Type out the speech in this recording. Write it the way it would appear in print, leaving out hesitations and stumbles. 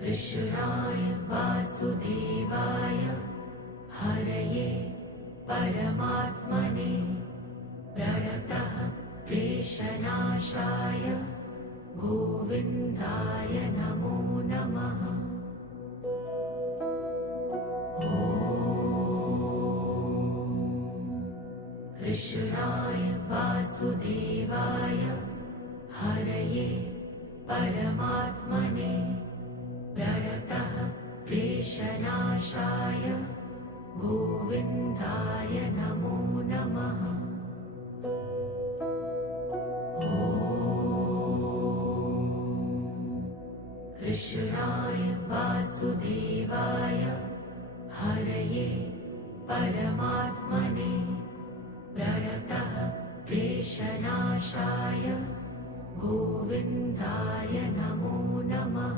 कृष्णाय वासुदेवाय हरये परमात्मने प्रणतः क्लेशनाशाय गोविन्दाय नमो नमः। कृष्णाय वासुदेवाय हरये परमात्मने प्रणतः क्लेशनाशाय गोविन्दाय नमो नमः। कृष्णाय वासुदेवाय हरये परमात्मने प्रणतः क्लेशनाशाय गोविन्दाय नमो नमः।